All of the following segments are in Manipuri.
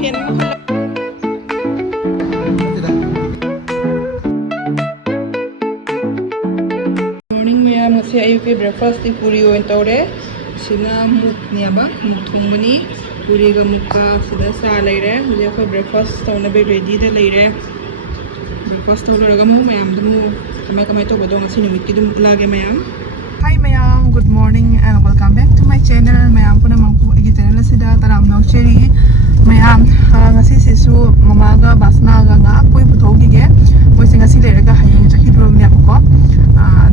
เห็นmorning ma'am ngasi ayuki breakfast ti puri oin tawre sina muk niaba muk thungbani puri ga mukka sida sa leire mujhe khoi breakfast tawna be ready de leire breakfast tawra ga mu ma'am du kamai to bodo ngasi numit ki dum lage ma'am. Hi ma'am, good morning and welcome back to my channel. Ma'am puna mangku igi channel sida taram nok cheri ma'am ngasi sisu mama ga basna ga nga koi puthogi ge moi singa si leire ga hayeng chahi drum ne ko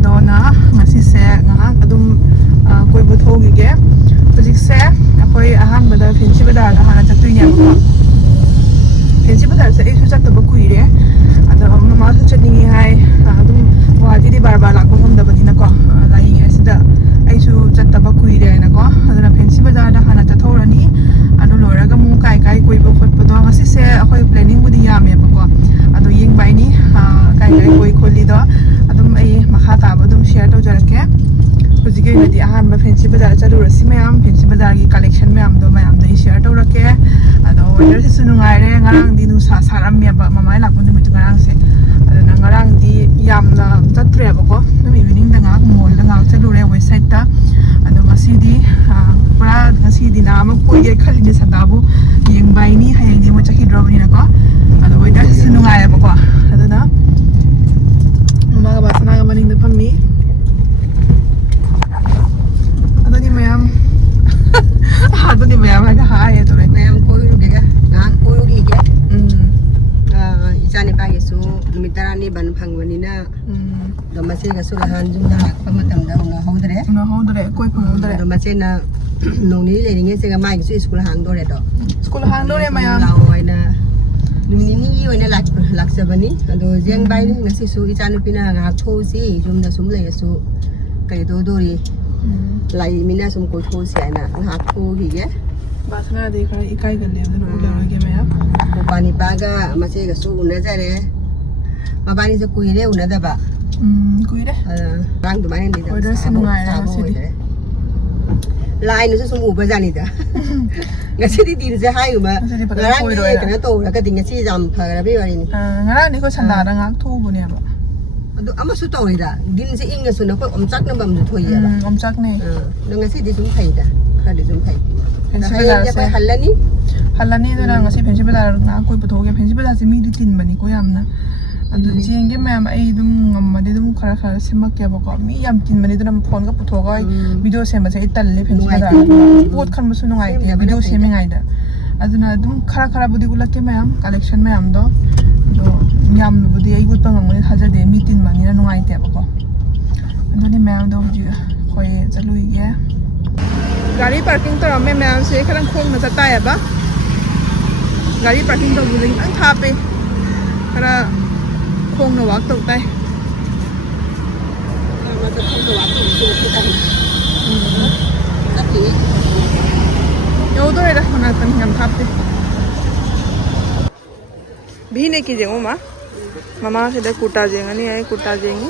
dona ngasi se ngahak adum koi puthogi ge hojik se akoi ahan bada fancy bazar ahana chatui ne ko fancy bazar se isu chat ba kuire ado mama su chatni hai adum Guwahati di bar lakko homda badina ko lai asida aisu chatta ba kuire na ko aduna fancy bazar da hana ta thorani adu loraga mu kai koi bo khot bodo ngasi se akoi planning budi yame ba ko adu yeng bai ni kai koi kholi do adum ai makha ta badum share to jarake hujige nadi ahan ba fancy bazar chalu rasi mayam fancy bazar gi collection mayam do share to rake adu weather se sunu ngai re ngarang di nu sa saram me ba mamai lakko ni mitu ngarang se aduna ngarang di yamna chatre ba ko numi evening da ngak mall da ngak chalu re website ta adu ngasi di pura ngasi di na ma koi ge khali ni sadabu yeng bai ni hayeng ni mo chahi drobani na ko adu weather se sunu ngai ba ko aduna mama ga basana ga maning da phammi aduni mayam aduni mayam ga haye to re mayam koi ru ge ga koi ru ge ichani ba yesu numitarani ban phangwani na do mase ga su lahan jum da pa matam da nga hodre koi phangdre do mase na nongni le ringe se ga mai su school hang do re do school hang do re mayam lawai na numni ni yi oina lak sabani do jeng bai ni ngasi su ichani pina nga tho si jum da sum le yesu kai do do ri lai mina sum ko tho si ana nga tho hi ge basna de kara ikai galle aduna ula ge mayam pani paga mase ga su una jare mabani se kuire una da ba kuire rang du mai ni da order sinu ngai ra sidi lai nu su mu ba jani da ngasi di din se hai ma rang ni kana to ra ka din ngasi jam pha ra bi wari ni ngara ni ko sanda da ngak thu bu ne ba adu ama su to ri da din se inga su na ko omchak na bam du thoi ya ba omchak ne no ngasi di sum phai da kha di sum phai fancy bazar se halani da ngasi fancy bazar nga koi puthoge fancy bazar se mi di tin bani ko yamna adu jenge ma'am ai dum ngamade dum khara simak ya ba ko mi yam tin bani dum phone ga puthoga video se ma se talle fancy bazar pot khan ma su ngai te video se mi ngai da aduna dum khara budi gulake ma'am collection ma'am do yam budi ai gut pang ngani hajar de mi tin mani na ngai te ba ko aduni ma'am do ji khoi chalui ye गाड़ी पार्किंग तो रमे मैम से खरंग खोंग न चता है बा गाड़ी पार्किंग तो बुलिंग अंग था पे खरा खोंग न वाक तो उताय मतलब खोंग न वाक तो उताय tapi yo do era mana tan हम था पे भी ने की जेंगो मा मामा से दे कुटा जेंगनी आई कुटा जेंगी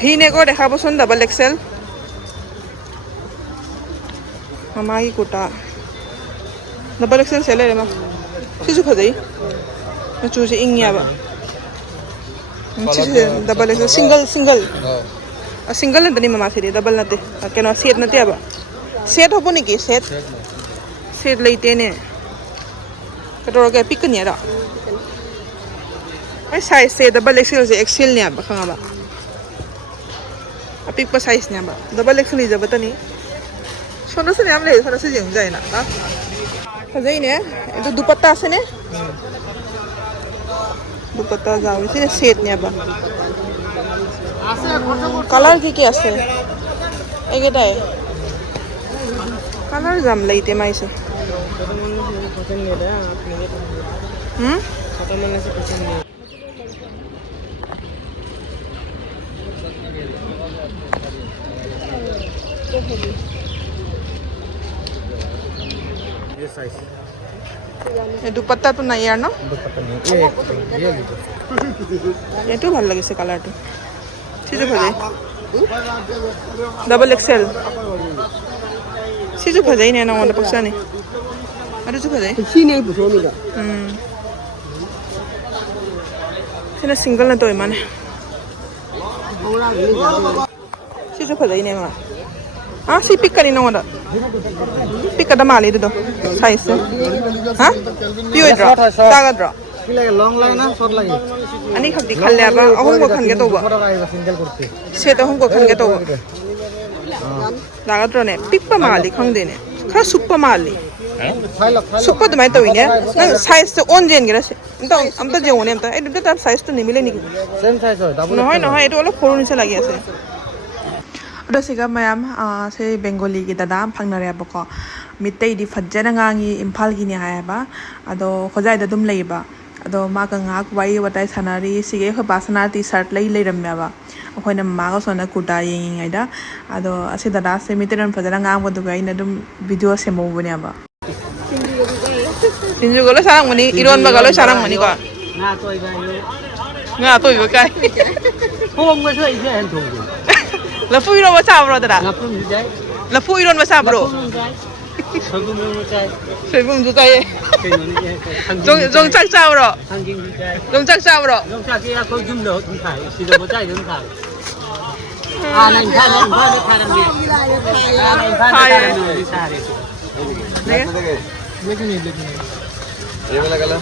ভিনে কো দেখাবচোন ডাবল এক্সেল মামা কি কোটা ডাবল এক্সেল সেলে রে মা কিছু খজাই চুজি ইংয়াবা চিজ ডাবল এক্সেল সিঙ্গল নতনি মামা ফিরে ডাবল নতে কেন সেট নতে আবা সেট হবো নেকি সেট লইতে নে কতরকে পিক নিয়া রা আই সাইজ সে ডাবল এক্সেল সে এক্সেল নিয়া বা খাবা apik pa size niya ba double XL ja batani sono se niam le sono se jeng jai na ta khajai ne eto dupatta ase ne dupatta jawi se set niya ba color ki ase ege dai color jam leite mai se ये साइज ये दुपट्टा तो नहीं यार ना दुपट्टा नहीं ये ये तो ভাল লাগিছে কালারটো ঠিক আছে double XL 시즈 파제이네 나 오늘 박사네. 아주 파제. 시내 부서미가. 세나 싱글나 또 이만해. 오라 시즈 파제이네 마. 아, 시 픽까지 나온다. 픽까다 말이도 사이즈. 아? 비오이드라. 작아드라. long line na short line 아니 각디 칼레바 아홍거 칸게 또봐. single kurti 세도 홍거 칸게 또봐. 나가드라네. 픽바 말리 강데네. 카 슈퍼 말리. 슈퍼도 많이 떠이네. 난 사이즈 온젠 게라시. 일단 아무튼 제 오네 아무튼. 에도 다 사이즈도 니밀레니. same size hoy double 너하이 에도 올라 코로니세 라기야세. Ada siga mayam se Bengali ki dada phangnare bako mitai di fajjana ngangi impal gi ni haya ado khojai da dum lei ba ado ma ka ngak wai watai sanari sige kho basana ti shirt lei ramya ba akhoi na ma ga sona kuta yeng ngai da ado ase dada se miteran fajjana ngang bo du ga ina dum video se mo bo nya ba inju golo sarang mani iron ba golo sarang mani ko nga toi ba kai hom ga sai je han thong la fu iron ba sa bro dada la fu iron ba sa bro Sebelum juga ya. Jong cak cak bro. Jong cak cak bro. Jong cak kia kau jum dah thai, sudah bocah jum thai. Anak kan karam dia. Anak kan di sehari. Begini. Ini mana kalau?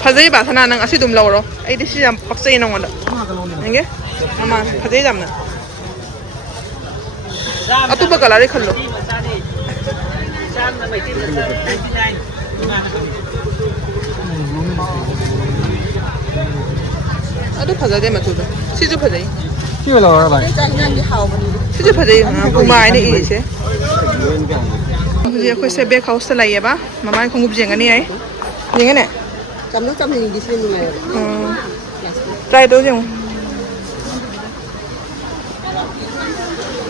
Pasai bahasa nang asyik dum lau ro. Ini sih yang paksa ini orang ada. Enggak? Mama pasai jam na. Atu bakal lari kalau. Aduh pasai dia macam tu. Siapa pasai? Siapa lah orang? Siapa pasai? Kumai ni ini. Jadi aku sebab kau setelah ya ba, mama aku ngup jengan ni ay. Jengan ni? Jam ni di sini mulai. Try tu jeng.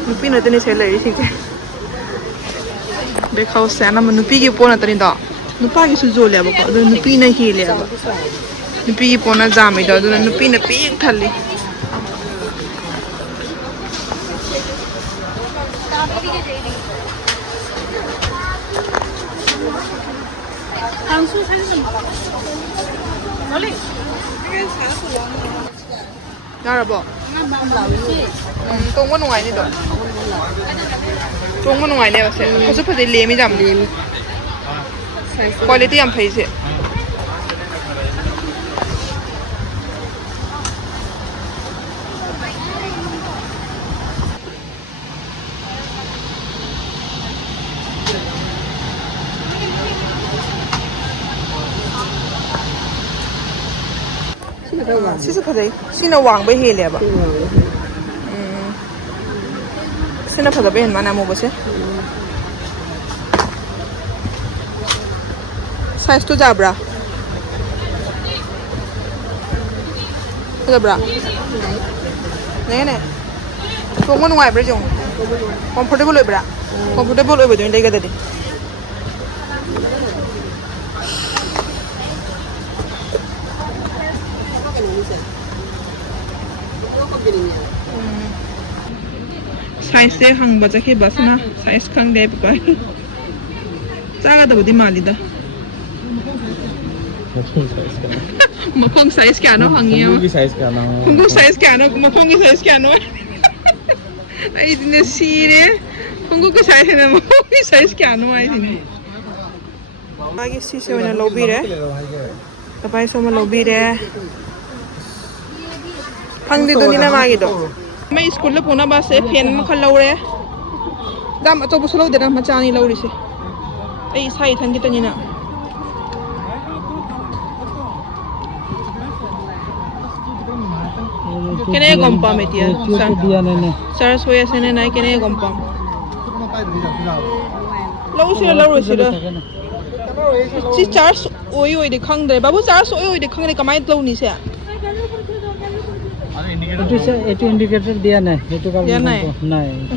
Nupi nanti ni saya lagi sih. Bekau sana menupi ki pona tadi dah. Nupa ki sujo le apa? Aduh nupi na hi le apa? Nupi ki pona jam itu, aduh nupi na pik thali. Nara bo. Tunggu nungai ni tu. Tunggu nungai ni apa sih? Kau seperti lemi jam. Quality yang baik sih. Siapa sih? Sini wang berhil ya, Pak. Sini apa berhil mana mau bos? Size tu jabra. Jabra. Ni. Tunggu nunggu apa jong? Comfortable apa? Comfortable apa tu? Ini dah tadi. Size se hang baca ke bas na size kang deh bukan? Jangan ada budi mali dah. Mapong size kya no hangi ya? size kya na? Mapong size kya no? Mapong size kya no? Ay ini sih Mapong size na mapong size kya no ay ini. Lagi sih sebenarnya lobby deh. Tapi semua lobby deh. Hang di dunia mana gitu? मैं स्कूल में पुना बस फैन में खल लौरे दाम तो बस लो देना मचानी लौरी से ऐ साई थन कितनी ना केने गंपा में दिया सर सोया से ने केने गंपा लौरी से ची चार्ज ओई दिखांग दे बाबू चार्ज ओई दिखांग दे कमाई लौनी से itu indicator dia naik itu kalau naik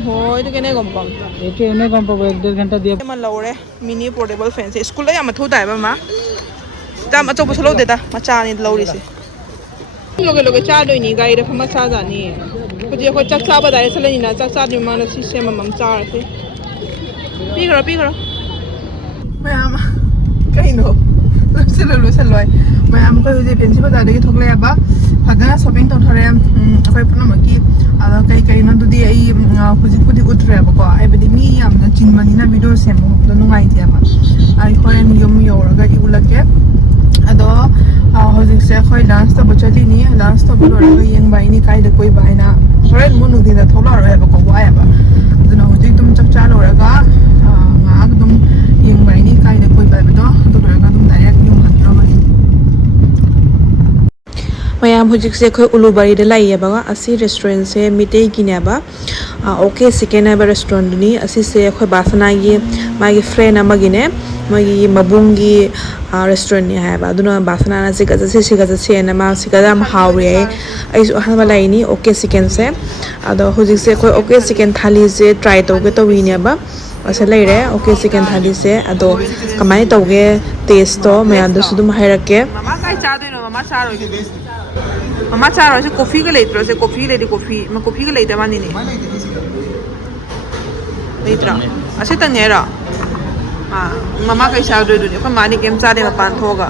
oh itu kene gompam itu ini gompam 1-2 घंटा dia man laure mini portable fan se school la yam thu dai ba ma dam acho buslo de da macha ni lauri se loge cha doi ni gai da phama cha ja ni ko je ko chak cha ba dai sala ni na chak cha ni ma na si se ma mam cha se ꯄꯤꯈ꯭ꯔꯣ ꯃꯌꯥꯝ ꯀꯩꯅꯣ ꯂꯣꯏꯁꯤꯜꯂꯣꯏ ꯃꯌꯥꯝ ꯑꯩꯈꯣꯏ ꯍꯧꯖꯤꯛ ꯐꯦꯟꯁꯤ ꯕꯖꯥꯔꯗꯒꯤ ꯊꯣꯛꯂꯛꯑꯦꯕ ꯐꯖꯅ ꯁꯣꯞꯄꯤꯡ ꯇꯧꯊꯔꯦ ꯑꯩꯈꯣꯏ ꯄꯨꯝꯅꯃꯛꯀꯤ ꯑꯗꯣ ꯀꯩꯅꯣ ꯑꯗꯨꯗꯤ ꯑꯩ ꯍꯧꯖꯤꯛꯄꯨꯗꯤ ꯎꯠꯇ꯭ꯔꯦꯕꯀꯣ ꯍꯥꯏꯕꯗꯤ ꯃꯤ ꯌꯥꯝꯅ ꯆꯤꯟꯕꯅꯤꯅ ꯚꯤꯗꯤꯑꯣ ꯁꯦꯝꯕ ꯈꯣꯠꯄꯗꯣ ꯅꯨꯡꯉꯥꯏꯇꯦꯕ ꯑꯩ ꯍꯣꯔꯦꯟ ꯌꯨꯝ ꯌꯧꯔꯒ ꯎꯠꯂꯛꯀꯦ ꯑꯗꯣ ꯍꯧꯖꯤꯛꯁꯦ ꯑꯩꯈꯣꯏ ꯗꯥꯟꯁ ꯇꯧꯕ ꯆꯠꯂꯤꯅꯤ ꯗꯥꯟꯁ ꯇꯧꯕ ꯂꯣꯏꯔꯒ ꯌꯦꯡꯕ ꯍꯥꯏꯅꯤ ꯀꯥꯏꯗ ꯀꯣꯏꯕ ꯍꯥꯏꯅ ꯍꯣꯔꯦꯟ ꯃꯨꯛ ꯅꯨꯡꯊꯤꯟꯗ ꯊꯣꯛꯂꯛꯑꯔꯣꯏꯕꯀꯣ ꯋꯥꯏꯑꯦꯕ ꯑꯗꯨꯅ ꯍꯧꯖꯤꯛ ꯑꯗꯨꯝ ꯆꯥꯛ ꯆꯥ ꯂꯣꯏꯔꯒ ꯉꯥꯏꯍꯥꯛ ꯑꯗꯨꯝ ꯌꯦꯡꯕ ꯍꯥꯏꯅꯤ ꯀꯥꯏꯗ ꯀꯣꯏꯕ ꯍꯥꯏꯕꯗꯣ ꯑꯗꯨ ꯂꯣꯏꯔꯒ ꯑꯗꯨꯝ ꯗꯥꯏꯔꯦꯛ ꯌꯨꯝ ꯍꯟꯈ꯭ꯔꯕꯅꯤ ꯃꯌꯥꯝ ꯍꯧꯖꯤꯛꯁꯦ ꯑꯩꯈꯣꯏ ꯎꯂꯨꯕꯥꯔꯤꯗ ꯂꯩꯌꯦꯕ ꯑꯁꯤ ꯔꯦꯁꯇꯨꯔꯦꯟꯁꯦ ꯃꯤꯇꯩꯒꯤꯅꯦꯕ ꯑꯣꯀꯦ ꯆꯤꯀꯦꯟ ꯍꯥꯏꯕ ꯔꯦꯁꯇꯨꯔꯦꯟꯗꯨꯅꯤ ꯑꯁꯤꯁꯦ ꯑꯩꯈꯣꯏ ꯕꯥꯁꯅꯥꯒꯤ ꯃꯥꯒꯤ ꯐ꯭ꯔꯦꯟ ꯑꯃꯒꯤꯅꯦ ꯃꯣꯏꯒꯤ ꯃꯕꯨꯡꯒꯤ ꯔꯦꯁꯇꯨꯔꯦꯟꯅꯤ ꯍꯥꯏꯕ ꯑꯗꯨꯅ ꯕꯥꯁꯅꯥꯅ ꯁꯤꯒ ꯆꯠꯁꯦꯅ ꯃꯥ ꯁꯤꯒ ꯌꯥꯝ ꯍꯥꯎꯔꯦ ꯑꯩꯁꯨ ꯑꯍꯥꯟꯕ ꯂꯥꯛꯏꯅꯤ ꯑꯣꯀꯦ ꯆꯤꯀꯦꯟꯁꯦ ꯑꯗꯣ ꯍꯧꯖꯤꯛꯁꯦ ꯑꯩꯈꯣꯏ ꯑꯣꯀꯦ ꯆꯤꯀꯦꯟ ꯊꯥꯂꯤꯁꯦ ꯇ꯭ꯔꯥꯏ ꯇꯧꯒꯦ ꯇꯧꯔꯤꯅꯦꯕ ꯑꯁꯤ ꯂꯩꯔꯦ ꯑꯣꯀꯦ ꯆꯤꯀꯦꯟ ꯊꯥꯂꯤꯁꯦ ꯑꯗꯣ ꯀꯃꯥꯏꯅ ꯇꯧꯒꯦ ꯇꯦꯁꯇꯣ ꯃꯌꯥꯝꯗꯁꯨ ꯑꯗꯨꯝ ꯍꯥꯏꯔꯛꯀꯦ ꯃꯃꯥ ꯀꯥꯏ ꯆꯥꯗꯣꯏꯅꯣ ꯃꯃꯥ ꯆꯥꯔꯣꯏꯒꯦ ꯃꯃꯥ ꯆꯥꯔꯣꯏꯁꯦ ꯀꯣꯐꯤꯒ ꯂꯩꯇ꯭ꯔꯣꯁꯦ ꯀꯣꯐꯤ ꯂꯩꯗꯤ ꯀꯣꯐꯤꯒ ꯂꯩꯇ ꯃꯥꯅꯤꯅꯦ ꯂꯩꯇ꯭ꯔꯣ ꯑꯁꯤꯇꯪꯅꯦ ꯍꯥꯏꯔꯣ ꯃꯃꯥ ꯀꯩ ꯆꯥꯗꯣꯏꯗꯨꯗꯤ ꯑꯩꯈꯣꯏ ꯃꯥꯗꯤ ꯀꯩꯝ ꯆꯥꯗꯦ ꯃꯄꯥꯟ ꯊꯣꯛꯑꯒ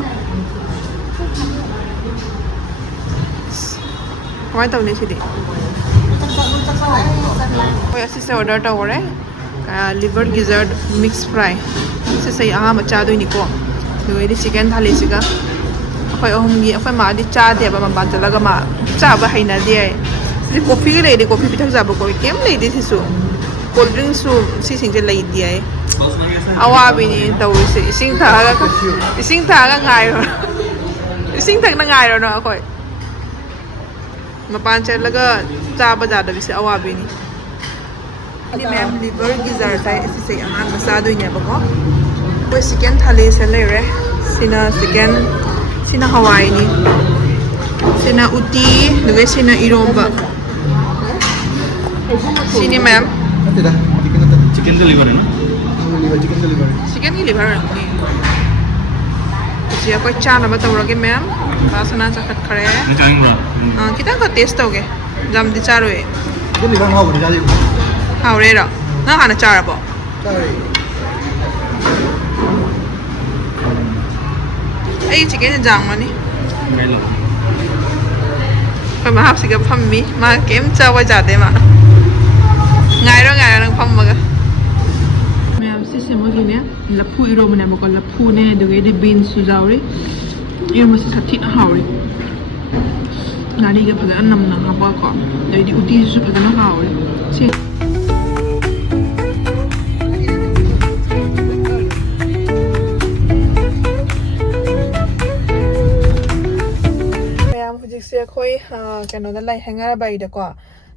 ꯀꯃꯥꯏꯅ ꯇꯧꯅꯤ ꯁꯤꯗꯤ ꯍꯣꯏ ꯑꯁꯤꯁꯦ ꯑꯣꯔꯗꯔ ꯇꯧꯔꯦ ꯂꯤꯚꯔ ꯒꯤꯖꯔꯠ ꯃꯤꯛꯁ ꯐ꯭ꯔꯥꯏ ꯁꯤꯁꯦ ꯑꯍꯥꯟꯕ ꯆꯥꯗꯣꯏꯅꯤꯀꯣ ꯑꯗꯨꯒꯩꯗꯤ ꯆꯤꯀꯟ ꯊꯥꯂꯤꯁꯤꯒ ꯑꯩꯈꯣꯏ ꯑꯍꯨꯝꯒꯤ ꯑꯩꯈꯣꯏ ꯃꯥꯗꯤ ꯆꯥꯗꯦꯕ ꯃꯄꯥꯟ ꯆꯠꯂꯒ ꯃꯥ ꯆꯥꯕ ꯍꯩꯅꯗꯦ ꯁꯤꯗꯤ ꯀꯣꯐꯤꯒ ꯂꯩꯗꯤ ꯀꯣꯐꯤ ꯄꯤꯊꯛꯆꯕꯀꯣ ꯀꯩꯝ ꯂꯩꯇꯦ ꯁꯤꯁꯨ ꯀꯣꯜ ꯗ꯭ꯔꯤꯡꯛꯁꯨ ꯁꯤꯁꯤꯡꯁꯦ ꯂꯩꯇꯦ ꯑꯩ ꯑꯋꯥꯕꯤꯅꯤ ꯇꯧꯔꯤꯁꯦ ꯏꯁꯤꯡ ꯊꯛꯑꯒ ꯉꯥꯏꯔꯣ ꯏꯁꯤꯡ ꯊꯛꯅ ꯉꯥꯏꯔꯣꯅꯣ ꯑꯩꯈꯣꯏ ꯃꯄꯥꯟ ꯆꯠꯂꯒ ꯆꯥꯕ ꯌꯥꯗꯕꯁꯦ ꯑꯋꯥꯕꯤꯅꯤ ꯃꯌꯥꯝ ꯂꯤꯚꯔ ꯒꯤꯖꯔ ꯍꯥꯏ ꯑꯁꯤꯁꯦ ꯑꯍꯥꯟꯕ ꯆꯥꯗꯣꯏꯅꯦꯕꯀꯣ ꯑꯩꯈꯣꯏ ꯆꯤꯀꯟ ꯊꯥꯂꯤꯁꯦ ꯂꯩꯔꯦ ꯁꯤꯅ chicken sina Hawaii ni sina uti duwe sina iromba sini ma'am chicken delivery na chicken delivery जी आपको चार नंबर तो बोलोगे मैम बासना चखत खड़े हैं कितना का टेस्ट होगे जम दी चारों है ये लिवर हाउ बड़ी जाली हाउ रे रा ना खाना चार बो ये चिकन जांग मनी पर मैं आप सिर्फ फम्मी मैं केम चावा जाते माँ गायरों नंग फम मगर मैं आपसे समझी ने लफ्फू इरो मने बको लफ्फू ने दुगे दे बीन सुजावरी इरो मसे सच्ची हावरी नारी के फजर नम नम हापा को दुगे उती सुप फजर हावरी सी से कोई कनो लाई हैंगर बाई दको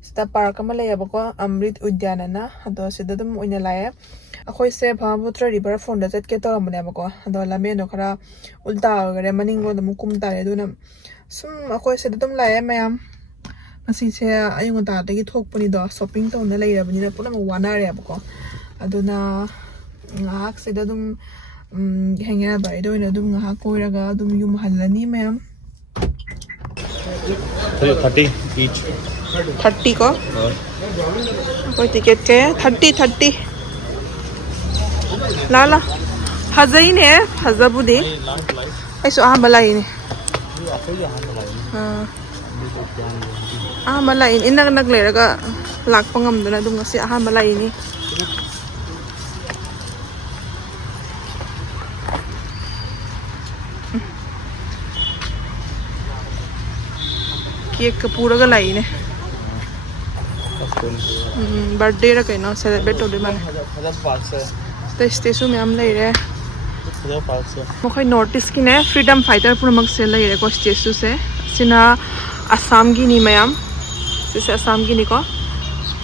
सिदा पार्क अमा लेयबको अमृत उद्यान ना अदो सिदा दम ओइना लाए अखोई से ब्रह्मपुत्र रिवर फ्रंट दा चटके तोरमनेबको अदो लामेनो खरा उल्टा गरे मनिंगो दम कुम तारे दुना सुम अखोई से दम लाए मयाम मसी से अयंगो तादगी थोकपनि दो शॉपिंग तौना लेरबनि ना पुनम वाना रेबको अदुना ngahak se dum hanger by दो इना दम ngahak कोइरागा दम युम हल्लनी मयाम 30 each 30 को कोई टिकट के 30 लाला हजाई ने हजाबुदी ऐसो आ मलाई ने आ मलाई इनक नक लेरगा Lakpa ngamduna dum ngasi a मलाई ni केक पूरा लाई ने बर्थडे रा कइनो सेलिब्रेट होदे माने स्टेचू में हम ले रे मखै नॉर्थ ईस्ट की ने फ्रीडम फाइटर पुरमक से ले रे को स्टेचू से सिना असम की नि मयाम से असम की नि को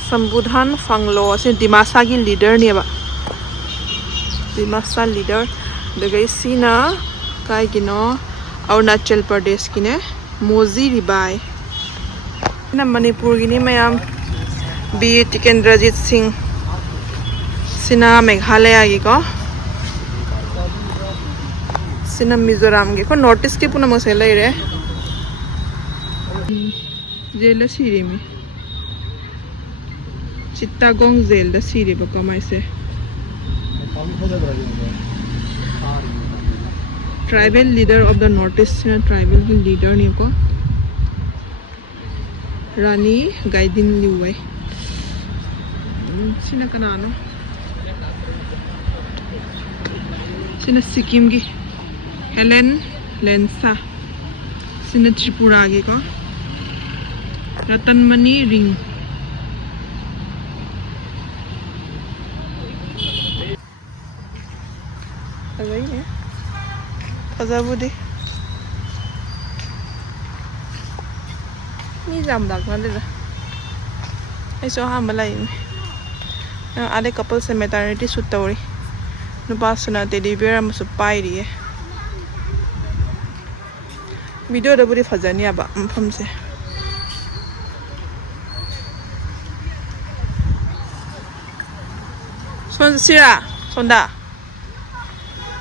संबुधान फंगलो से दिमासा की लीडर ने बा दिमासा लीडर दगै सिना काय किनो अरुणाचल प्रदेश की ने मोजी रिबाई मणिपुर की मैम बी टिकेंद्रजीत सिंह सिना मेघालय की को सिना मिजोरम की को नॉर्थ ईस्ट की पुनः मसले रे जेल सीरी में चित्तागोंग जेल द सीरी बका माइसे Tribal leader of the Northeast tribal leader ni ko Rani Gaidin Liwai sina kanano sina Sikkim gi Helen Lensa sina Tripura gi ko Ratanmani Ring Azai ne Azabudi Ni jam dak na dila Ai so ha malai ni Ade couple se maternity shoot tawri Nupa suna teddy bear am su pai ri Video da buri fajani aba mpham se Son sira sonda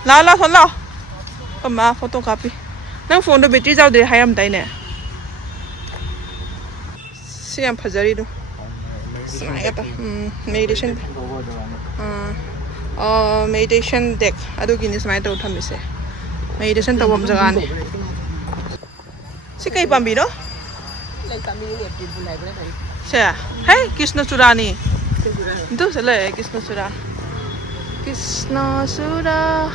La la son la Kama photocopy Nang phone do battery jaw de hayam dai ne Siam phajari do Meditation meditation deck adu gini smai to thamise meditation to bom jaga ne Sikai pambi no Se hey Krishna Surani Do sele Krishna Sura Krishna Sura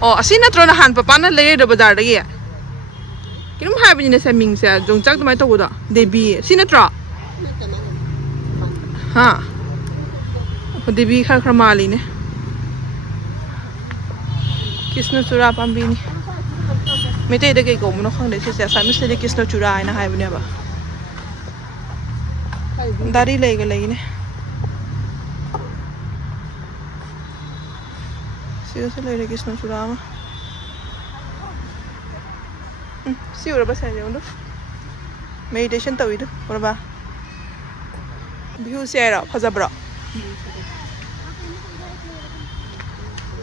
Oh asina tro na han papa na le do bazar da ye Kinum ha bi ne se ming se jongchak to mai to da debi sina tro Ha Devi khar khar mali ne Krishna Chura pambi ni Mete de kai ko mo khang de se sa mi se de Krishna Chura ai na hai bne ba Dari le ga le ne Se le de Krishna Chura ma Si ora ba sa je ndo Meditation tawi do ora ba View se ra phajabra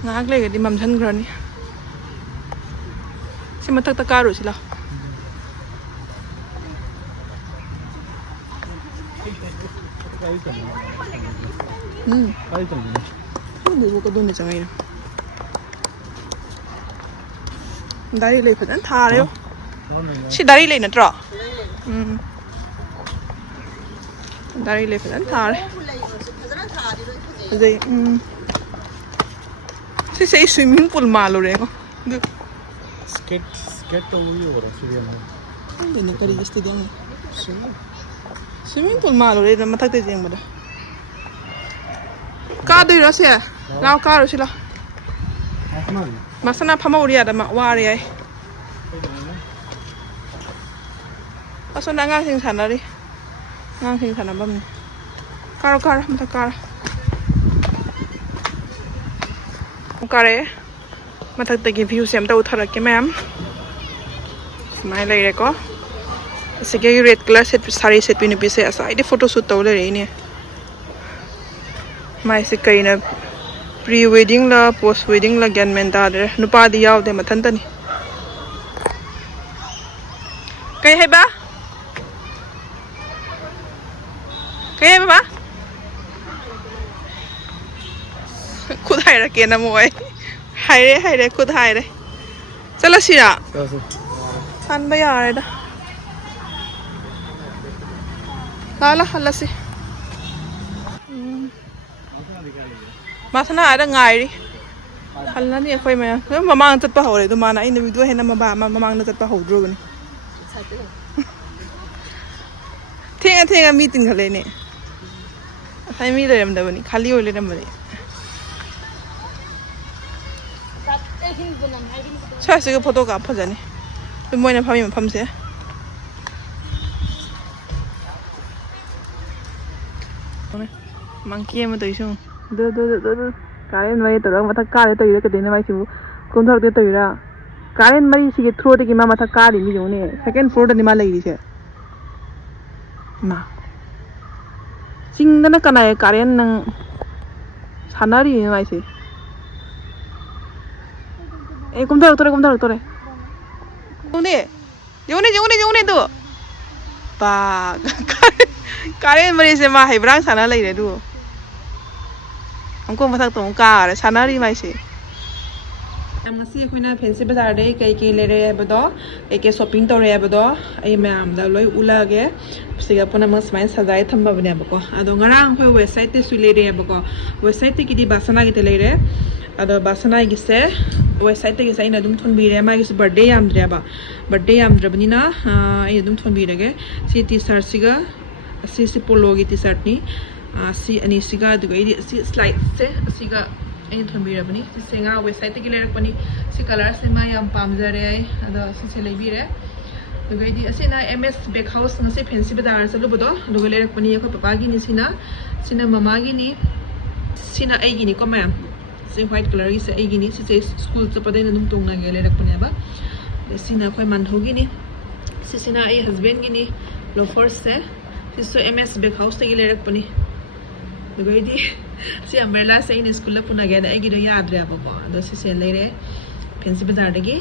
ngahak le di mam than grani si matak ta karu sila Ini ko don ni changai Dari le phajan tha re Si dari le na tra Dari le phajan tha re Dei Se swimming pool malo re ko skate to wi ora stadium Ini kari stadium Swimming pool malo re mathak te jeng bada Ka dei ra se lao ka ro sila Masana phama uriya da ma wa re ai Asona nga sing sanari Ngang sing sanabam Karo mathak kara Kare mathak tagi view sem ta uthara ke ma'am smile lai re ko sige red color set sari set pin pi se asa ide photo shoot to le re ne mai se kai na pre wedding la post wedding la gan men ta de nupa di yaw de mathan ta ni kai hai ba khud hai ra ke na moi hai re khud hai re chala sira san ba ya re da la hala se masana ada ngai ri hala ni khoi ma mamang chat pa hore do mana ina video hena ma ba mamang na chat pa hodro bani thenga meeting khale ne hai mi le ram da bani khali ho le ram bani Saya sih ke foto apa aja nih? Semuanya paham sih. Monkey yang itu isu. Kalian mari terang mata kali tu juga kedai nama isu. Kontrol dia tu juga. Kalian mari sih throw dek ima mata kali ni jone. Second floor ni malah ini sih. Nah. Sing mana kana ya kalian nang sanari ni macam. Kumtar tore. Jone tu. Pa. Kalian mari sema hai berang sana lagi tu. हमको मथक तो car सानारी माइसे ngasi khoina fancy bazar de kai kai le re bado ek shopping tore bado ai mam da loi ulage siga pona mas mai sajai thamba bane bako ado ngarang khoi website te su le re bako website te kidi basana gi te le re ado basana gi se website te gi sai na dum thon bi re ma gi birthday yam dre ba birthday yam dre bani na ai dum thon bi re ge si t-shirt siga si polo gi t-shirt ni si ani siga du gi si slide se siga ai thon bi re bani si senga website te gi le rak bani si color se ma yam pam jare ai ado si se le bi re du gi asina ms bag house na se fancy bazar sa lu bodo du gi le rak bani ko papa gi ni sina mama gi ni sina ai gi ni ko ma si white color gi se ai gi ni si se school cha padai na dum tong na ge le rak bani ba sina khoi man ho gi ni si sina ai husband gi ni loafers se si so ms bag house te gi le rak bani du gi si umbrella se in school la puna ge na ai gi do yaad re ba ko do si se le re fancy bazar de gi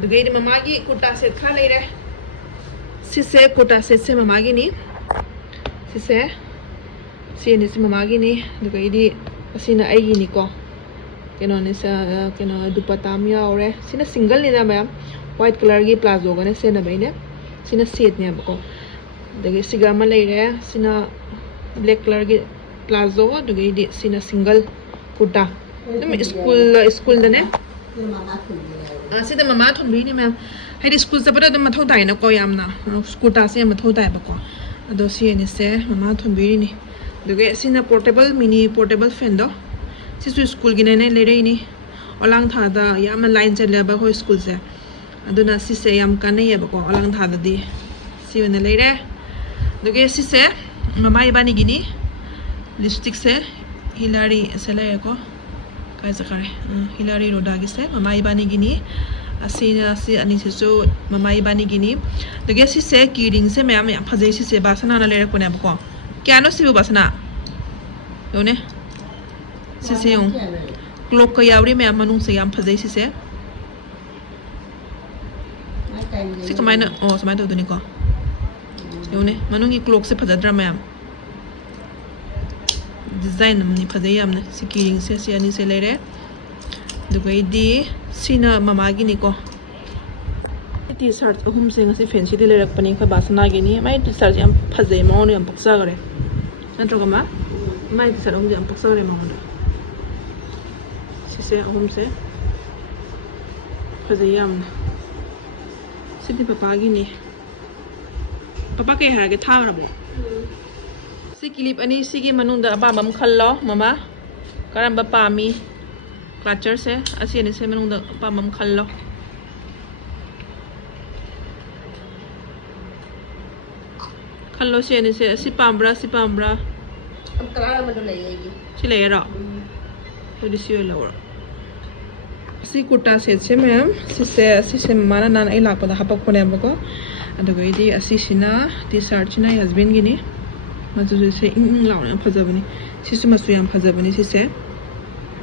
du gi mama gi kurta set kha le re si se kurta set se mama gi ni si se si ni si mama gi ni du gi asina ai gi ni ko keno ne sa keno dupatta mi aure sina single ni na ma'am white color gi plazo ga ne se na bai ne sina set ne ba ko de gi siga ma le re sina black color gi plazo du gi sina single kurta dum school da ne sida mama thon bi ni ma'am hai school sa pada dum ma thau dai na ko yam na kurta se ma thau dai ba ko ado si ni se mama thon bi ni du gi sina portable mini portable fan do si su school gi ne le re ni olang tha da yam line che le ba ho school se aduna si se yam ka ne ye ba ko olang tha da di si ne le re du gi si se mama ibani gi ni lipstick se hilary se le ko kai sa kare hilary roda gi se mama ibani gi ni asina si ani se so mama ibani gi ni du gi si se ki ring se ma'am ya phajai si se basana na le re ko ne ba ko kya no si bu basana yo ne si se yung clock ka yauri me manung se yam phajai si se si kamai na samai do ni ko yo ne manung gi clock se phajadra me am design ni phajai yam ne si kiring se si ani se le re du gai di sina mama gi ni ko t-shirt ahum se ngasi fancy de le rak pani kha basana gi ni mai t-shirt yam phajai ma on yam paksa gare natro ka ma mai t-shirt ahum yam paksa gare ma on se ahum se phajayam sidi papa gi ni papa ke ha ge thang rabo si clip ani si gi manung da ba mam khallo mama karam ba pa mi clutcher se asi ani se manung da pa mam khallo si ani se si pambra am kala ma do le gi si le ra to di si lo si kurta set se ma'am si se mana nan ai lakpa da hapak phone am ko adugo idi asi sina t-shirt china husband gi ni mazu se ing law na phajabani si su masu yam phajabani si se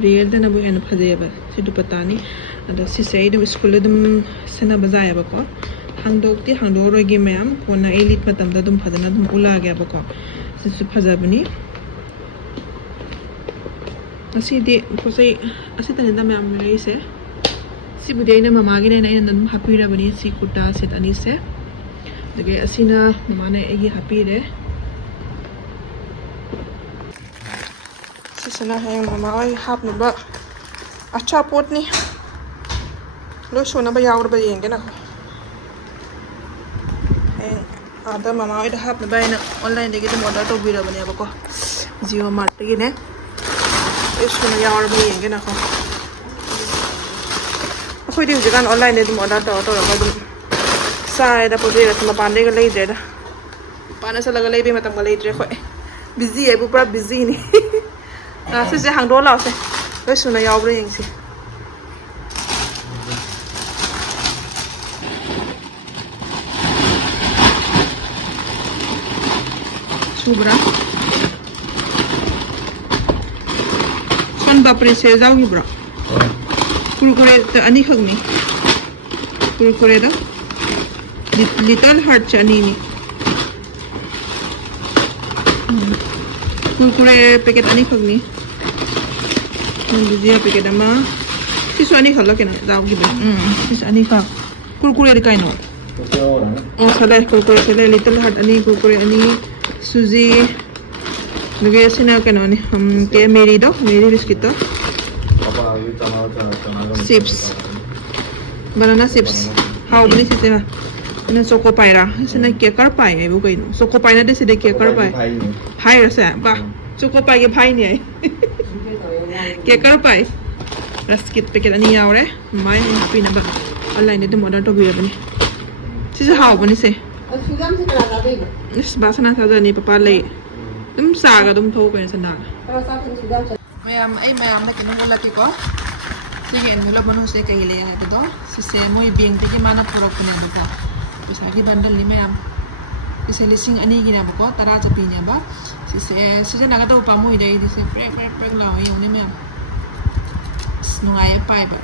real da na bu en phajeba si dupatta ni ado si se idum school dum sena bazaya ba ko hangdok ro gi ma'am kona elite matam da dum phajana dum ula ga ba ko si su phajabani asi de posai asi tane da ma'am re se si budai na mama gi na nan happy ra bani si kurta set ani se dage asina mama ne egi happy re si sana hai mama oi hap no ba acha pot ni lo so na ba yaw ba yeng ke na hai ada mama oi da hap na ba na online de gi dum order to bi ra bani ba ko Jio Mart gi ne so na yaw ba yeng ke na ko khoi di jigan online de dum order to ra dum sai da podi ra ma pande ga lei de da pana sa laga lei be matam ga lei tre khoi busy ai bu pra busy ni na se hang do lao se loi su na yaw ba yeng si subra son bapre se जाऊ gi bra kurkure ta ani khagni kurkure da little heart chani ni kurkure packet ani khagni Bujia packet ama. Sisu ani khala kena daw gibe. Sisu ani ka. Kurkure kai no. Oh sale kurkure sale little heart ani kurkure ani suji. Nuge sina kena ni ke meri biscuit to. Chips. Banana chips. How bani sise ma. Ina choco pie ra. Sina kekar pie ai bu kai no. Choco pie na de side kekar pie. Pie ra sa ba. Choco pie ke pie ni ai. Kekar pie. Biscuit packet ani yaure. Mai pina ba. Online ni dum order to bi bani. Sise how bani se. Sudam se kala gabe. Is basana sa ni papa le. Dum saga dum tho kai sana. Sa pun sudam sa. Mayam ay mayam na kinahula ti ko. Sige, nila bano sa kahili na dito. Sise mo ibing tiki mana purok na dito. Bisa di bandal ni mayam. Sise lising ani gina ko tara sa pinya ba. Sise nagataw pa mo iday sise pre lang yung ni mayam. Nungay pa ba.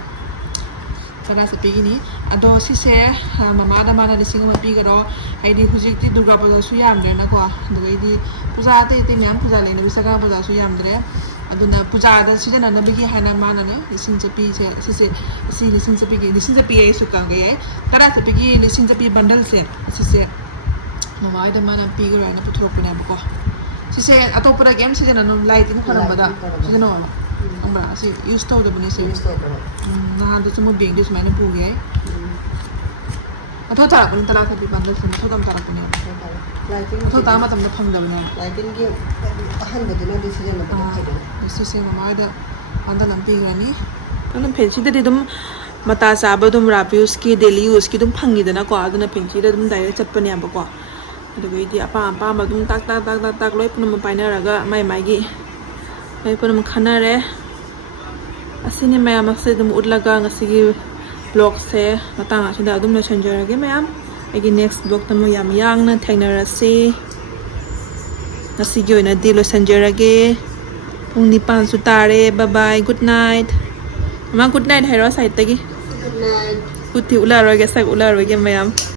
Tara sa pigini. Ado sise mamada mana lising mo pigaro ay di hujik ti durga pa suyam na ko. Dugay di puja ate tinyam puja le na bisa ka pa suyam dre. Aduna puja da sida na nabigi hana mana ne lising japi se lising japi ay suka gay tara sa pigi lising japi bundle se sise mamay da mana pigaro na putrok na ko sise ato para game sida na no light in parang bada sida no amba si use to da bani se na da sumo big dis mani pugi ato tara kun tara sa pi bundle se so dam tara kun ato tama tam na phang da bani Lighting ge ahan badina decision na badina. Sise mamada anda lampi gani anam pensi de dum mata saba dum rapius ki daily use ki dum phangi dana ko aduna pensi de dum dai chapani aba ko adugai di apa ma dum tak loi punam paina raga mai gi mai punam khana re asini mayam se dum utlaga ngasi gi blog se matang asida dum na chanjara ge mayam agi next blog tamu yam yang na thainara se ngasi gi oina dilo sanjara ge Pung nipan su tare, bye bye, good night. Mama good night, hai ro side tagi. Good night. Uti ular roge sak ular roge mayam.